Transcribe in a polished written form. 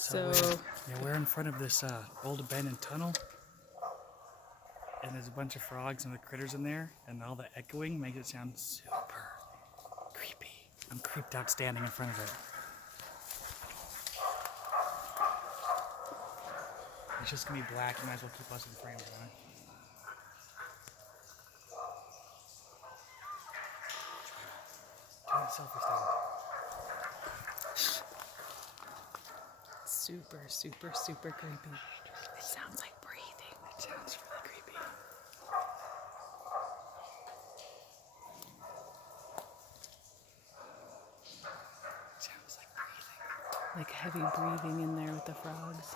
So we're in front of this old abandoned tunnel, and there's a bunch of frogs and other critters in there, and all the echoing makes it sound super creepy. I'm creeped out standing in front of it. It's just gonna be black. You might as well keep us in frame, huh? Try the selfie stand. super, super, super creepy. It sounds like breathing. It sounds really creepy. It sounds like breathing. Like heavy breathing in there with the frogs.